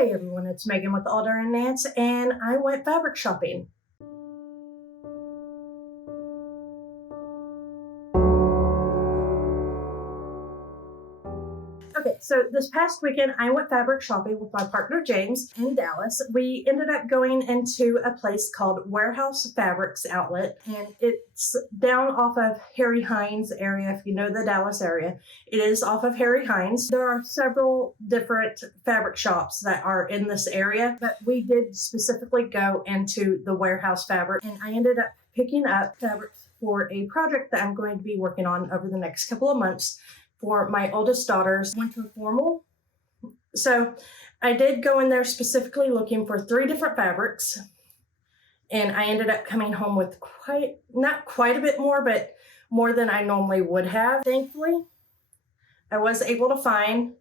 Hey everyone, it's Megan with Alder and Nance, and I went fabric shopping. Okay, so this past weekend I went fabric shopping with my partner James in Dallas. We ended up going into a place called Wherehouse Fabrics outlet, and it's down off of Harry Hines area. If you know the Dallas area, it is off of Harry Hines. There are several different fabric shops that are in this area, but we did specifically go into the Wherehouse Fabric, and I ended up picking up fabrics for a project that I'm going to be working on over the next couple of months for my oldest daughter's winter formal. So I did go in there specifically looking for 3 different fabrics, and I ended up coming home with not quite a bit more, but more than I normally would have. Thankfully, I was able to find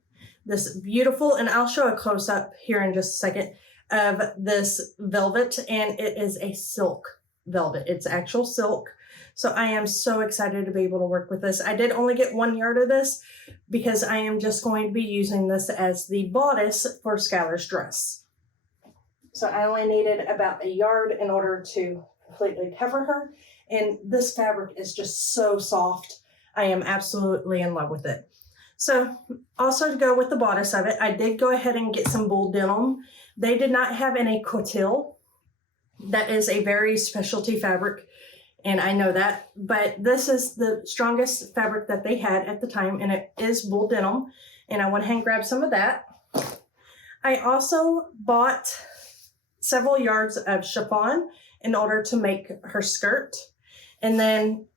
this beautiful, and I'll show a close-up here in just a second, of this velvet, and it is a silk velvet. It's actual silk. So I am so excited to be able to work with this. I did only get 1 yard of this because I am just going to be using this as the bodice for Skyler's dress. So I only needed about 1 yard in order to completely cover her. And this fabric is just so soft. I am absolutely in love with it. So also to go with the bodice of it, I did go ahead and get some bull denim. They did not have any coutil. That is a very specialty fabric, and I know that, but this is the strongest fabric that they had at the time, and it is bull denim, and I went ahead and grabbed some of that. I also bought several yards of chiffon in order to make her skirt, and then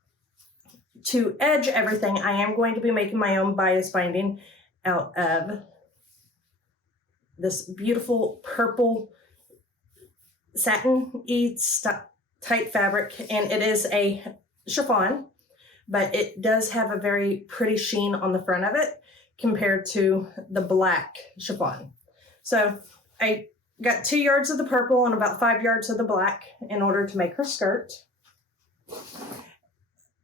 to edge everything, I am going to be making my own bias binding out of this beautiful purple satin-y type fabric, and it is a chiffon, but it does have a very pretty sheen on the front of it compared to the black chiffon. So I got 2 yards of the purple and about 5 yards of the black in order to make her skirt.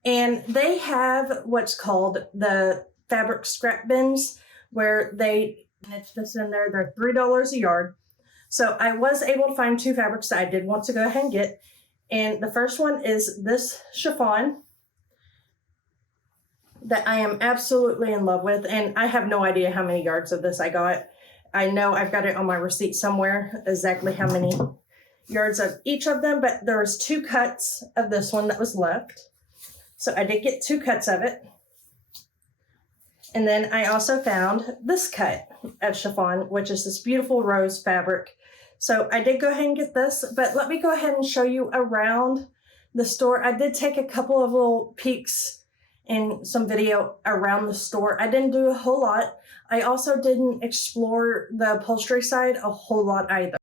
And they have what's called the fabric scrap bins, where they niche this in there. They're $3 a yard. So I was able to find 2 fabrics that I did want to go ahead and get. And the first one is this chiffon that I am absolutely in love with. And I have no idea how many yards of this I got. I know I've got it on my receipt somewhere, exactly how many yards of each of them, but there was 2 cuts of this one that was left. So I did get 2 cuts of it. And then I also found this cut of chiffon, which is this beautiful rose fabric. So I did go ahead and get this, but let me go ahead and show you around the store. I did take a couple of little peeks and some video around the store. I didn't do a whole lot. I also didn't explore the upholstery side a whole lot either.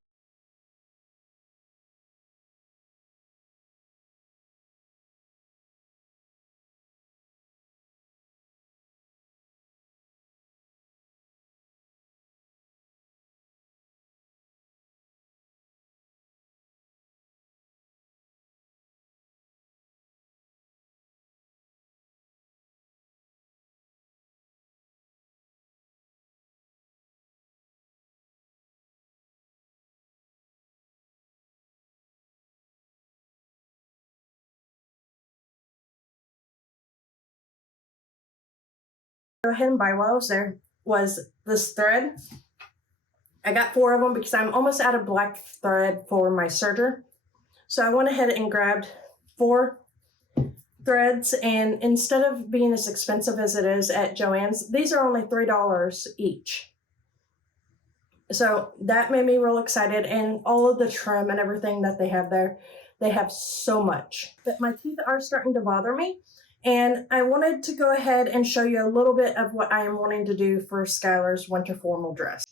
Go ahead and buy while I was there was this thread. I got 4 of them because I'm almost out of black thread for my serger. So I went ahead and grabbed 4 threads, and instead of being as expensive as it is at Joann's, these are only $3 each. So that made me real excited, and all of the trim and everything that they have there, they have so much. But my teeth are starting to bother me, and I wanted to go ahead and show you a little bit of what I am wanting to do for Skyler's winter formal dress.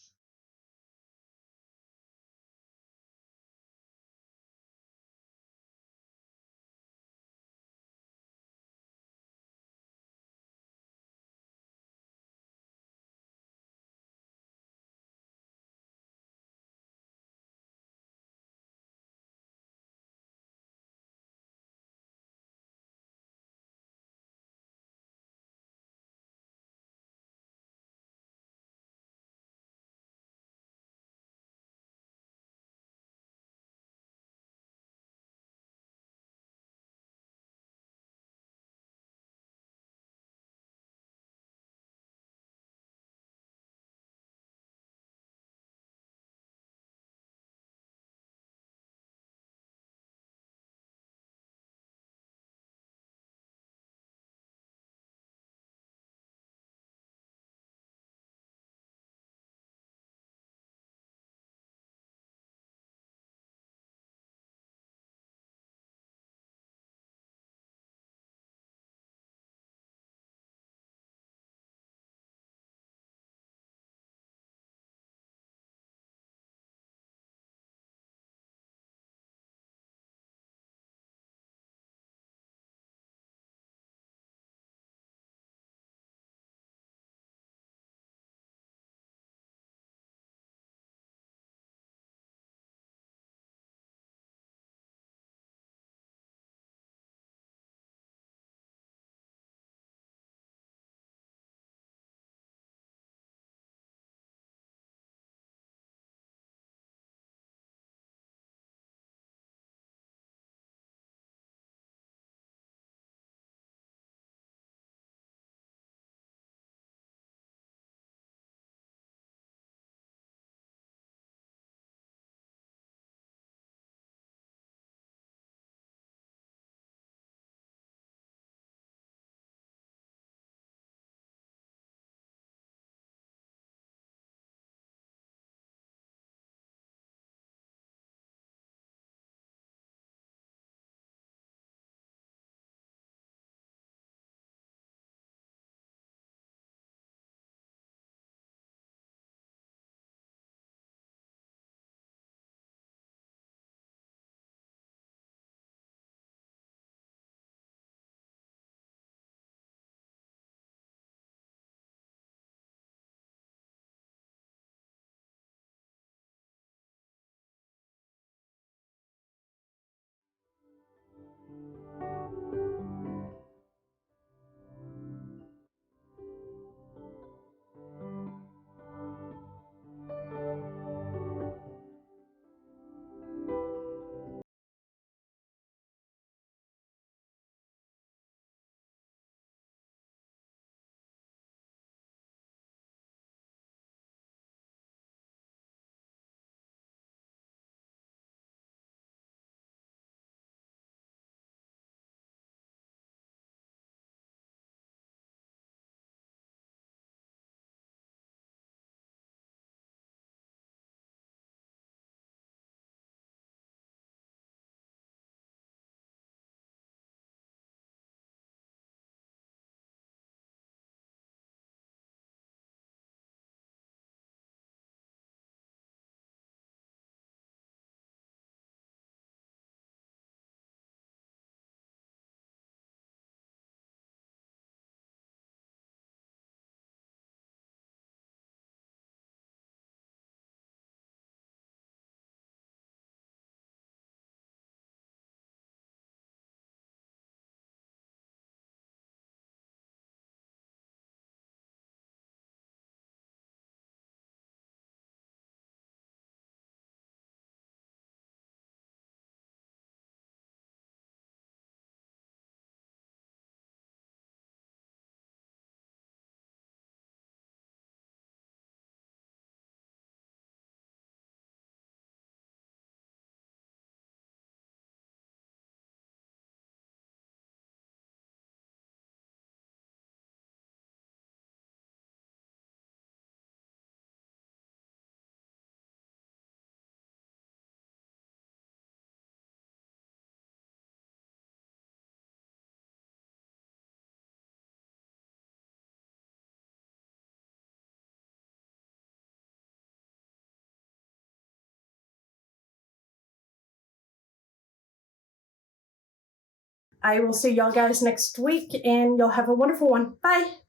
I will see y'all guys next week, and y'all have a wonderful one. Bye.